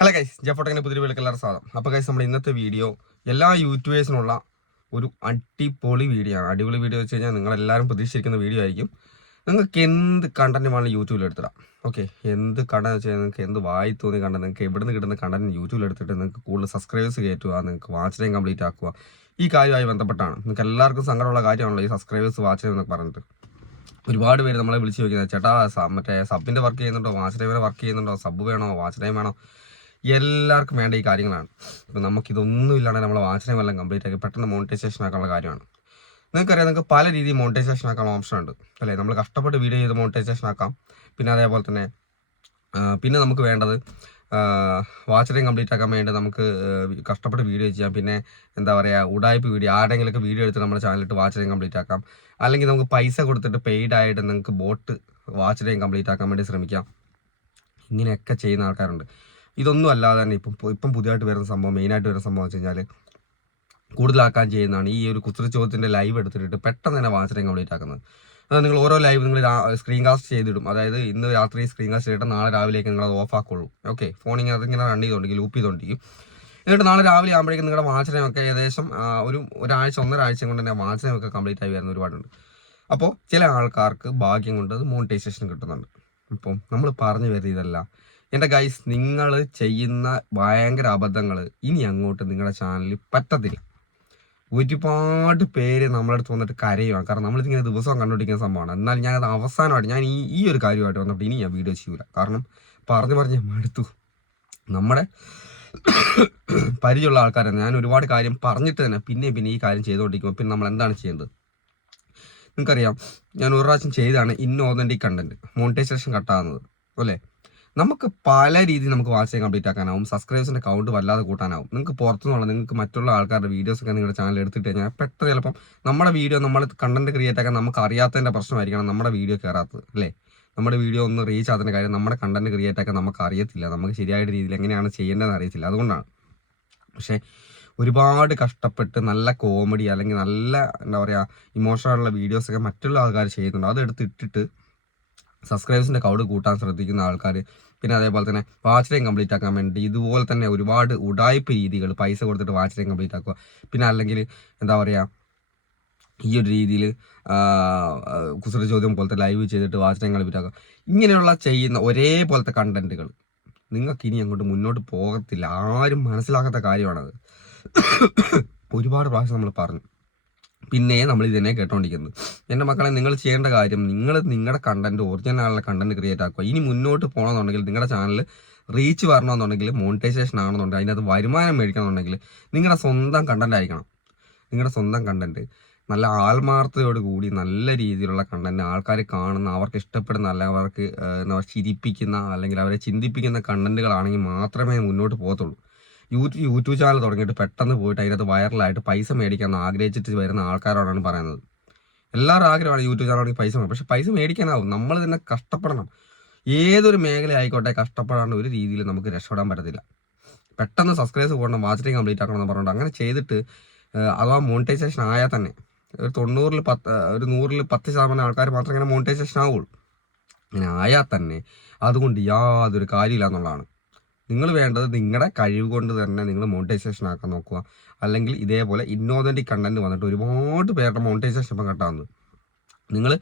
Hello guys, ജഫോട്ടങ്ങിൻ്റെ പുതിയ വീഡിയോക്ക് എല്ലാവരും സ്വാഗതം. അപ്പോൾ ഗൈസ്, നമ്മുടെ ഇന്നത്തെ വീഡിയോ എല്ലാ യൂട്യൂബേഴ്സിനുള്ള ഒരു അടിപൊളി വീഡിയോ ആണ്. അടിപൊളി വീഡിയോ വെച്ച് കഴിഞ്ഞാൽ നിങ്ങളെല്ലാവരും പ്രതീക്ഷിക്കുന്ന വീഡിയോ ആയിരിക്കും. നിങ്ങൾക്ക് എന്ത് കണ്ടന്റ് വേണമെങ്കിലും യൂട്യൂബിൽ എടുത്തിടാം. ഓക്കെ, എന്ത് കണ്ടന്റ് വെച്ച് കഴിഞ്ഞാൽ നിങ്ങൾക്ക് എന്ത് വായി തോന്നി കണ്ടന്റ്, നിങ്ങൾക്ക് എവിടെ നിന്ന് കിട്ടുന്ന കണ്ടന്റ് യൂട്യൂബിൽ എടുത്തിട്ട് നിങ്ങൾക്ക് കൂടുതൽ സബ്സ്ക്രൈബേഴ്സ് കയറ്റുക, നിങ്ങൾക്ക് വാച്ച് ടൈം കംപ്ലീറ്റ് ആക്കുക. ഈ കാര്യമായി ബന്ധപ്പെട്ടാണ്. നിങ്ങൾക്ക് എല്ലാവർക്കും സങ്കടമുള്ള കാര്യമാണല്ലോ ഈ സബ്സ്ക്രൈബേഴ്സ് വാച്ച് ടൈം എന്നൊക്കെ പറഞ്ഞിട്ട്. ഒരുപാട് പേര് നമ്മളെ വിളിച്ച് ചോദിക്കുന്നത്, ചേട്ടാ മറ്റേ സബിൻ്റെ വർക്ക് ചെയ്യുന്നുണ്ടോ, വാച്ച് ടൈമിൻ്റെ വർക്ക് ചെയ്യുന്നുണ്ടോ, സബ് വേണോ, വാച്ച് ടൈം വേണോ? എല്ലാവർക്കും വേണ്ട ഈ കാര്യങ്ങളാണ്. ഇപ്പം നമുക്കിതൊന്നും ഇല്ലാണ്ട് നമ്മളെ വാച്ച് ടൈം എല്ലാം കംപ്ലീറ്റ് ആക്കി പെട്ടെന്ന് മോണിറ്റൈസേഷൻ ആക്കാനുള്ള കാര്യമാണ്. നിങ്ങൾക്കറിയാം, നിങ്ങൾക്ക് പല രീതിയിൽ മോണിറ്റൈസേഷൻ ആക്കാനുള്ള ഓപ്ഷൻ ഉണ്ട് അല്ലേ. നമ്മൾ കഷ്ടപ്പെട്ട് വീഡിയോ ചെയ്ത് മോണിറ്റൈസേഷൻ ആക്കാം. പിന്നെ അതേപോലെ തന്നെ പിന്നെ നമുക്ക് വേണ്ടത് വാച്ച് ടൈം കംപ്ലീറ്റ് ആക്കാൻ വേണ്ടി നമുക്ക് കഷ്ടപ്പെട്ട് വീഡിയോ ചെയ്യാം. പിന്നെ എന്താ പറയുക, ഉടായ്പ വീഡിയോ ആരെങ്കിലുമൊക്കെ വീഡിയോ എടുത്ത് നമ്മുടെ ചാനലിട്ട് വാച്ച് ടൈം കംപ്ലീറ്റ് ആക്കാം. അല്ലെങ്കിൽ നമുക്ക് പൈസ കൊടുത്തിട്ട് പെയ്ഡ് ആയിട്ട് നിങ്ങൾക്ക് ബോട്ട് വാച്ച് ടൈം കംപ്ലീറ്റ് ആക്കാൻ വേണ്ടി ശ്രമിക്കാം. ഇങ്ങനെയൊക്കെ ചെയ്യുന്ന ആൾക്കാരുണ്ട്. ഇതൊന്നും അല്ലാതെ തന്നെ ഇപ്പം പുതിയതായിട്ട് വരുന്ന സംഭവം, മെയിനായിട്ട് വരുന്ന സംഭവം വെച്ച് കഴിഞ്ഞാൽ കൂടുതലാക്കാൻ ചെയ്യുന്നതാണ് ഈ ഒരു കുസൃതി ചോദ്യത്തിൻ്റെ ലൈവ് എടുത്തിട്ട് പെട്ടെന്ന് തന്നെ വാച്ച് ടൈം കംപ്ലീറ്റ് ആക്കുന്നത്. അത് നിങ്ങൾ ഓരോ ലൈവ് നിങ്ങൾ സ്ക്രീൻ കാസ്റ്റ് ചെയ്തിടും. അതായത് ഇന്ന് രാത്രി സ്ക്രീൻ കാസ്റ്റ് ചെയ്തിട്ട് നാളെ രാവിലേക്ക് നിങ്ങൾ അത് ഓഫ് ആക്കുള്ളൂ. ഓക്കെ, ഫോണിങ്ങനെ അതിങ്ങനെ റൺ ചെയ്തുകൊണ്ടിരിക്കും, ലൂപ്പ് ചെയ്തുകൊണ്ടിരിക്കും. എന്നിട്ട് നാളെ രാവിലെ ആകുമ്പോഴേക്കും നിങ്ങളുടെ വാച്ച് ടൈം ഒക്കെ ഏകദേശം ഒരാഴ്ച 1.5 കൊണ്ട് തന്നെ വാച്ച് ടൈം ഒക്കെ കംപ്ലീറ്റ് ആയി വരുന്ന ഒരുപാടുണ്ട്. അപ്പോൾ ചില ആൾക്കാർക്ക് ഭാഗ്യം കൊണ്ട് അത് മോണിറ്റൈസേഷൻ കിട്ടുന്നുണ്ട്. അപ്പം നമ്മൾ പറഞ്ഞു വരുന്നത് ഇതല്ല എൻ്റെ ഗൈസ്, നിങ്ങൾ ചെയ്യുന്ന ഭയങ്കര അബദ്ധങ്ങൾ ഇനി അങ്ങോട്ട് നിങ്ങളുടെ ചാനലിൽ പറ്റത്തില്ല. ഒരുപാട് പേര് നമ്മളടുത്ത് വന്നിട്ട് കരയുവാണ്. കാരണം നമ്മളിതിങ്ങനെ ദിവസവും കണ്ടുപിടിക്കുന്ന സംഭവമാണ്. എന്നാൽ ഞാനത് അവസാനമായിട്ട് ഞാൻ ഈ ഒരു കാര്യമായിട്ട് വന്നിട്ട് ഇനി ഞാൻ വീഡിയോ ചെയ്യൂല. കാരണം പറഞ്ഞ് മടുത്തു. നമ്മുടെ പരിചയമുള്ള ആൾക്കാരാണ്. ഞാൻ ഒരുപാട് കാര്യം പറഞ്ഞിട്ട് തന്നെ പിന്നെ ഈ കാര്യം ചെയ്തുകൊണ്ടിരിക്കുമ്പോൾ പിന്നെ നമ്മൾ എന്താണ് ചെയ്യേണ്ടത്? നിങ്ങൾക്കറിയാം, ഞാൻ ഒരു പ്രാവശ്യം ചെയ്താണ് ഇൻഓതൻറ്റിക് കണ്ടന്റ് മോണിറ്റൈസേഷൻ കട്ടാകുന്നത് അല്ലേ. നമുക്ക് പല രീതിയിൽ നമുക്ക് വാച്ച് ടൈം കംപ്ലീറ്റ് ആക്കാനാവും, സബ്സ്ക്രൈബേഴ്സിൻ്റെ കൗണ്ട് വല്ലാതെ കൂട്ടാനാവും. നിങ്ങൾക്ക് പുറത്തുനിന്നുള്ള നിങ്ങൾക്ക് മറ്റുള്ള ആൾക്കാരുടെ വീഡിയോസൊക്കെ നിങ്ങളുടെ ചാനൽ എടുത്തിട്ട് കഴിഞ്ഞാൽ പെട്ടെന്ന് ചിലപ്പം നമ്മുടെ വീഡിയോ നമ്മൾ കണ്ടന്റ് ക്രിയേറ്റ് ആക്കാൻ നമുക്ക് അറിയാത്തതിൻ്റെ പ്രശ്നമായിരിക്കണം നമ്മുടെ വീഡിയോ കയറാത്തത് അല്ലേ. നമ്മുടെ വീഡിയോ ഒന്ന് റീച്ച് ആകുന്ന കാര്യം നമ്മുടെ കണ്ടന്റ് ക്രിയേറ്റ് ആക്കാൻ നമുക്ക് അറിയത്തില്ല, നമുക്ക് ശരിയായ രീതിയിൽ എങ്ങനെയാണ് ചെയ്യേണ്ടതെന്ന് അറിയത്തില്ല. അതുകൊണ്ടാണ്. പക്ഷേ ഒരുപാട് കഷ്ടപ്പെട്ട് നല്ല കോമഡി അല്ലെങ്കിൽ നല്ല എന്താ പറയുക ഇമോഷണലുള്ള വീഡിയോസൊക്കെ മറ്റുള്ള ആൾക്കാർ ചെയ്യുന്നുണ്ട്. അതെടുത്തിട്ടിട്ട് സബ്സ്ക്രൈബേഴ്സിൻ്റെ കൗണ്ട് കൂട്ടാൻ ശ്രദ്ധിക്കുന്ന ആൾക്കാർ, പിന്നെ അതേപോലെ തന്നെ വാച്ച് ടൈം കംപ്ലീറ്റ് ആക്കാൻ വേണ്ടി ഇതുപോലെ തന്നെ ഒരുപാട് ഉടായ്പ രീതികൾ, പൈസ കൊടുത്തിട്ട് വാച്ച് ടൈം കംപ്ലീറ്റ് ആക്കുക. പിന്നെ അല്ലെങ്കിൽ എന്താ പറയുക, ഈ ഒരു രീതിയിൽ കുസൃതി ചോദ്യം പോലത്തെ ലൈവ് ചെയ്തിട്ട് വാച്ച് ടൈം കംപ്ലീറ്റ് ആക്കുക. ഇങ്ങനെയുള്ള ചെയ്യുന്ന ഒരേപോലത്തെ കണ്ടന്റുകൾ നിങ്ങൾക്ക് ഇനി അങ്ങോട്ട് മുന്നോട്ട് പോകത്തില്ല. ആരും മനസ്സിലാക്കാത്ത കാര്യമാണത്. ഒരുപാട് പ്രാവശ്യം നമ്മൾ പറഞ്ഞു, പിന്നെ നമ്മൾ ഇതിനെ കേട്ടോണ്ടിരിക്കുന്നത്. എൻ്റെ മക്കളെ, നിങ്ങൾ ചെയ്യേണ്ട കാര്യം, നിങ്ങളുടെ കണ്ടന്റ് ഒറിജിനൽ കണ്ടന്റ് ക്രിയേറ്റ് ആക്കുക. ഇനി മുന്നോട്ട് പോകണമെന്നുണ്ടെങ്കിൽ, നിങ്ങളുടെ ചാനൽ റീച്ച് വരണമെന്നുണ്ടെങ്കിൽ, മോണിറ്റൈസേഷൻ ആണെന്നുണ്ടെങ്കിൽ, അതിനകത്ത് വരുമാനം മേടിക്കണമെന്നുണ്ടെങ്കിൽ നിങ്ങളുടെ സ്വന്തം കണ്ടന്റ് ആയിരിക്കണം. നിങ്ങളുടെ സ്വന്തം കണ്ടന്റ് നല്ല ആത്മാർത്ഥതയോട് കൂടി നല്ല രീതിയിലുള്ള കണ്ടന്റ് ആൾക്കാർ കാണുന്ന, അവർക്ക് ഇഷ്ടപ്പെടുന്ന, അല്ലെങ്കിൽ അവർക്ക് ചിരിപ്പിക്കുന്ന അല്ലെങ്കിൽ അവരെ ചിന്തിപ്പിക്കുന്ന കണ്ടന്റുകളാണെങ്കിൽ മാത്രമേ മുന്നോട്ട് പോകത്തുള്ളൂ. യൂട്യൂബ് ചാനൽ തുടങ്ങിയിട്ട് പെട്ടെന്ന് പോയിട്ട് അതിനകത്ത് വൈറലായിട്ട് പൈസ മേടിക്കാൻ ആഗ്രഹിച്ചിട്ട് വരുന്ന ആൾക്കാരോടാണ് പറയുന്നത്. എല്ലാവരും ആഗ്രഹമാണ് യൂട്യൂബ് ചാനലിൽ പൈസ, പക്ഷെ പൈസ മേടിക്കാനാവും. നമ്മൾ തന്നെ കഷ്ടപ്പെടണം. ഏതൊരു മേഖല ആയിക്കോട്ടെ, കഷ്ടപ്പെടാണ്ട് ഒരു രീതിയിൽ നമുക്ക് രക്ഷപ്പെടാൻ പറ്റത്തില്ല. പെട്ടെന്ന് സബ്സ്ക്രൈബ് പോകണം, വാച്ച് ടൈം കംപ്ലീറ്റ് ആക്കണം എന്ന് പറഞ്ഞുകൊണ്ട് അങ്ങനെ ചെയ്തിട്ട് അഥവാ മോണിറ്റൈസേഷൻ ആയാൽ തന്നെ ഒരു 100ൽ 10% ആൾക്കാർ മാത്രമേ ഇങ്ങനെ മോണിറ്റൈസേഷൻ ആവുള്ളൂ. അങ്ങനെ ആയാൽ തന്നെ അതുകൊണ്ട് യാതൊരു കാര്യമില്ല എന്നുള്ളതാണ്. നിങ്ങൾ വേണ്ടത് നിങ്ങളുടെ കഴിവ് കൊണ്ട് തന്നെ നിങ്ങൾ മോണിറ്റൈസേഷൻ ആക്കാൻ നോക്കുക. അല്ലെങ്കിൽ ഇതേപോലെ ഇന്നോതൻറ്റിക് കണ്ടന്റ് വന്നിട്ട് ഒരുപാട് പേരുടെ മോണിറ്റൈസേഷൻ ഇപ്പം കട്ടാകുന്നത്. നിങ്ങൾ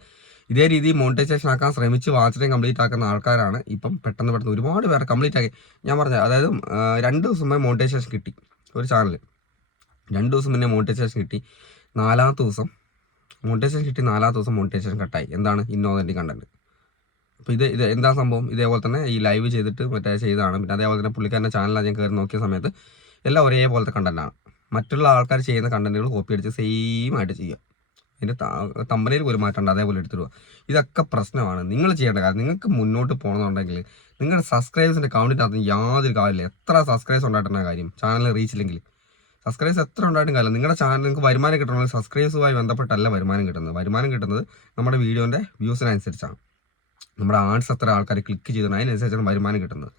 ഇതേ രീതിയിൽ മോണിറ്റൈസേഷൻ ആക്കാൻ ശ്രമിച്ച് വാച്ച് ടൈം കംപ്ലീറ്റ് ആക്കുന്ന ആൾക്കാരാണ് ഇപ്പം പെട്ടെന്ന് ഒരുപാട് പേർ കംപ്ലീറ്റ് ആക്കി. ഞാൻ പറഞ്ഞത്, അതായത് 2 ദിവസം മുമ്പേ മോണിറ്റൈസേഷൻ കിട്ടി ഒരു ചാനൽ. 2 ദിവസം മുന്നേ മോണിറ്റൈസേഷൻ കിട്ടി. 4ാമത്തെ ദിവസം മോണിറ്റൈസേഷൻ കട്ടായി. എന്താണ്? ഇന്നോതൻറ്റിക് കണ്ടന്റ്. അപ്പോൾ ഇത് എന്താ സംഭവം? ഇതേപോലെ തന്നെ ഈ ലൈവ് ചെയ്തിട്ട് ചെയ്തതാണ്. പിന്നെ അതേപോലെ തന്നെ പുള്ളിക്കാരൻ്റെ ചാനലിൽ ഞാൻ കയറി നോക്കിയ സമയത്ത് എല്ലാം ഒരേപോലത്തെ കണ്ടന്റാണ്. മറ്റുള്ള ആൾക്കാർ ചെയ്യുന്ന കണ്ടന്റുകൾ കോപ്പി അടിച്ച് സെയിം ആയിട്ട് ചെയ്യുക. അതിൻ്റെ തമ്പനയിൽ ഒരു മാറ്റമുണ്ട്, അതേപോലെ എടുത്തിടുക. ഇതൊക്കെ പ്രശ്നമാണ്. നിങ്ങൾ ചെയ്യേണ്ട കാര്യം, നിങ്ങൾക്ക് മുന്നോട്ട് പോകണമെന്നുണ്ടെങ്കിൽ നിങ്ങളുടെ സബ്സ്ക്രൈബേഴ്സിൻ്റെ കൗണ്ടിനകത്ത് യാതൊരു കാര്യമില്ല. എത്ര സബ്സ്ക്രൈബേഴ്സ് ഉണ്ടായിട്ടുള്ള കാര്യം, ചാനൽ റീച്ചില്ലെങ്കിൽ സബ്സ്ക്രൈബേഴ്സ് എത്ര ഉണ്ടായിട്ടും കാര്യം. നിങ്ങളുടെ ചാനൽ നിങ്ങൾക്ക് വരുമാനം കിട്ടണമെങ്കിൽ സബ്സ്ക്രൈബേഴ്സുമായി ബന്ധപ്പെട്ടല്ല വരുമാനം കിട്ടുന്നത് നമ്മുടെ വീഡിയോൻ്റെ വ്യൂസിനനുസരിച്ചാണ്. നമ്മുടെ ആഡ്സ് എത്ര ആൾക്കാർ ക്ലിക്ക് ചെയ്തിട്ടുണ്ട് അതിനനുസരിച്ചാണ് വരുമാനം കിട്ടുന്നത്.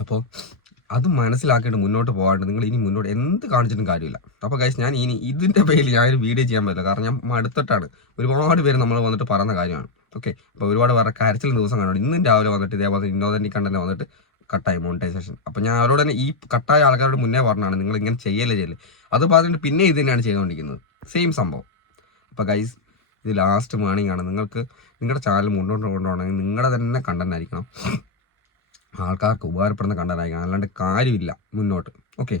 അപ്പോൾ അത് മനസ്സിലാക്കിയിട്ട് മുന്നോട്ട് പോകാണ്ട് നിങ്ങൾ ഇനി മുന്നോട്ട് എന്ത് കാണിച്ചിട്ടും കാര്യമില്ല. അപ്പോൾ ഗൈസ്, ഞാൻ ഇതിൻ്റെ പേരിൽ ഞാനൊരു വീഡിയോ ചെയ്യാൻ പറ്റില്ല. കാരണം ഞാൻ മടുത്തിട്ടാണ്. ഒരുപാട് പേര് നമ്മൾ വന്നിട്ട് പറയുന്ന കാര്യമാണ്. ഓക്കെ. അപ്പോൾ ഒരുപാട് പേരുടെ കരച്ചിൽ ദിവസം കാണുന്നുണ്ട്. ഇന്നും രാവിലെ വന്നിട്ട് ഇതേപോലെ ഇന്നോതൻറ്റി കണ്ടന്റ് വന്നിട്ട് കട്ടായി മോണിറ്റൈസേഷൻ. അപ്പോൾ ഞാൻ അവരോട് തന്നെ ഈ കട്ടായ ആൾക്കാരോട് മുന്നേ പറഞ്ഞാണ് നിങ്ങൾ ഇങ്ങനെ ചെയ്യല്ലേ. അത് പറഞ്ഞിട്ട് പിന്നെ ഇത് തന്നെയാണ് ചെയ്തുകൊണ്ടിരിക്കുന്നത്, സെയിം സംഭവം. അപ്പോൾ ഗൈസ്, ഇത് ലാസ്റ്റ് വാണിംഗ് ആണ്. നിങ്ങൾക്ക് നിങ്ങളുടെ ചാനൽ മുന്നോട്ട് കൊണ്ടുപോകണമെങ്കിൽ നിങ്ങളുടെ തന്നെ കണ്ടന്റ് ആയിരിക്കണം, ആൾക്കാർക്ക് ഉപകാരപ്പെടുന്ന കണ്ടന്റ് ആയിരിക്കണം, അല്ലാണ്ട് കാര്യമില്ല മുന്നോട്ട്. ഓക്കെ.